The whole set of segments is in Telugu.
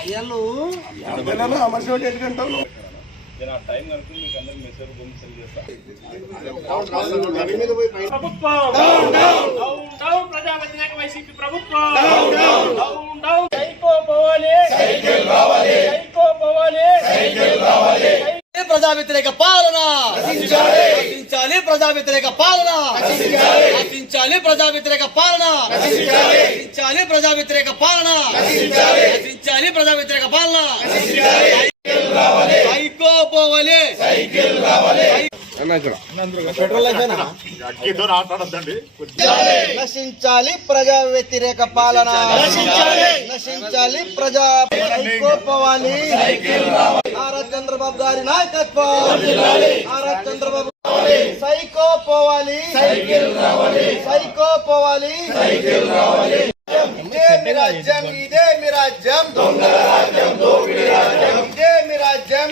అయ్యలు. అమర్చినట్టు ఎటు గంటలు? వైసీపీ ప్రభుత్వం. ప్రజా వ్యతిరేక పాలన. రక్షించాలి ప్రజా వ్యతిరేక పాలన. రక్షించాలి ప్రజా వ్యతిరేక పాలన. రక్షించాలి ప్రజా వ్యతిరేక పాలన. రక్షించాలి ప్రజా వ్యతిరేక పాలన. సైకో పోవాలి. నశించాలి ప్రజా వ్యతిరేక పాలన. నశించాలి ప్రజా సైకో పోవాలి నారా చంద్రబాబు గారి నాయకత్వం. నారా చంద్రబాబు సైకో పోవాలి. సైకో పోవాలి. ఇదే మీ రాజ్యం ఇదే మీ రాజ్యం. ఇదే మీ రాజ్యం.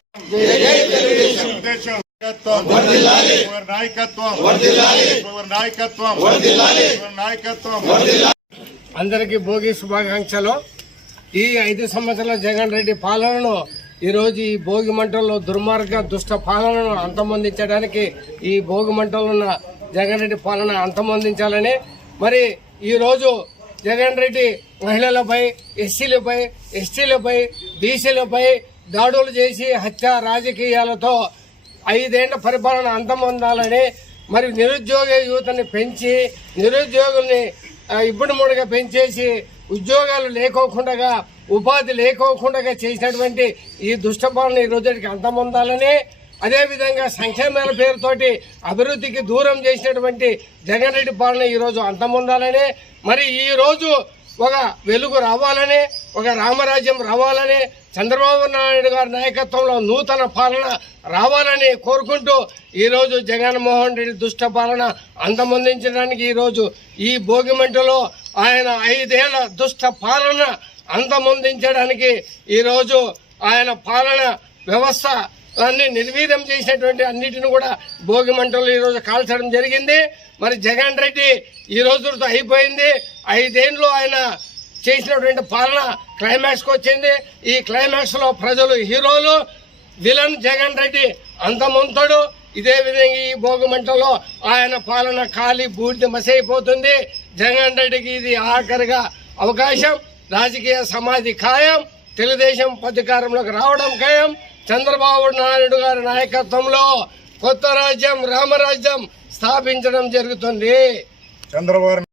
అందరికీ భోగి శుభాకాంక్షలు. ఈ ఐదు సంవత్సరాల జగన్ రెడ్డి పాలనను ఈరోజు ఈ భోగి మంటల్లో దుర్మార్గ దుష్ట పాలనను అంతమొందించడానికి ఈ భోగి మంటల్లో ఉన్న జగన్ రెడ్డి పాలన అంతమొందించాలని మరి ఈరోజు జగన్ రెడ్డి మహిళలపై ఎస్సీలపై ఎస్టీలపై బీసీలపై దాడులు చేసి హత్య రాజకీయాలతో ఐదేళ్ళ పరిపాలన అంతమొందాలని మరి నిరుద్యోగ యువతని పెంచి నిరుద్యోగుల్ని ఆ, ఇబ్బడి ముడిగా పెంచేసి ఉద్యోగాలు లేకోకుండా ఉపాధి లేకోకుండా చేసినటువంటి ఈ దుష్టపాలన ఈ రోజుకి అంతమొందాలని అదేవిధంగా సంక్షేమాల పేరుతోటి అభివృద్ధికి దూరం చేసినటువంటి జగన్ రెడ్డి పాలన ఈరోజు అంతమొందాలని మరి ఈ రోజు ఒక వెలుగు రావాలని ఒక రామరాజ్యం రావాలని చంద్రబాబు నాయుడు గారి నాయకత్వంలో నూతన పాలన రావాలని కోరుకుంటూ ఈరోజు జగన్మోహన్ రెడ్డి దుష్ట పాలన అంతమొందించడానికి ఈరోజు ఈ భోగిమంటలో ఆయన ఐదేళ్ళ దుష్ట పాలన అంతమొందించడానికి ఈరోజు ఆయన పాలన వ్యవస్థ అన్ని నిర్వీర్యం చేసినటువంటి అన్నిటిని కూడా భోగి మంటలు ఈరోజు కాల్చడం జరిగింది. మరి జగన్ రెడ్డి ఈ రోజుతో అయిపోయింది. ఐదేండ్లు ఆయన చేసినటువంటి పాలన క్లైమాక్స్కి వచ్చింది. ఈ క్లైమాక్స్లో ప్రజలు హీరోలు విలన్ జగన్ రెడ్డి అంతమంతుడు. ఇదే విధంగా ఈ భోగిమంటలో ఆయన పాలన ఖాళీ బూడిద మసైపోతుంది. జగన్ రెడ్డికి ఇది ఆఖరిగా అవకాశం. రాజకీయ సమాధి ఖాయం. తెలుగుదేశం అధికారంలోకి రావడం ఖాయం. చంద్రబాబు నాయుడు గారి నాయకత్వంలో కొత్త రాజ్యం రామరాజ్యం స్థాపించడం జరుగుతుంది. చంద్రబాబు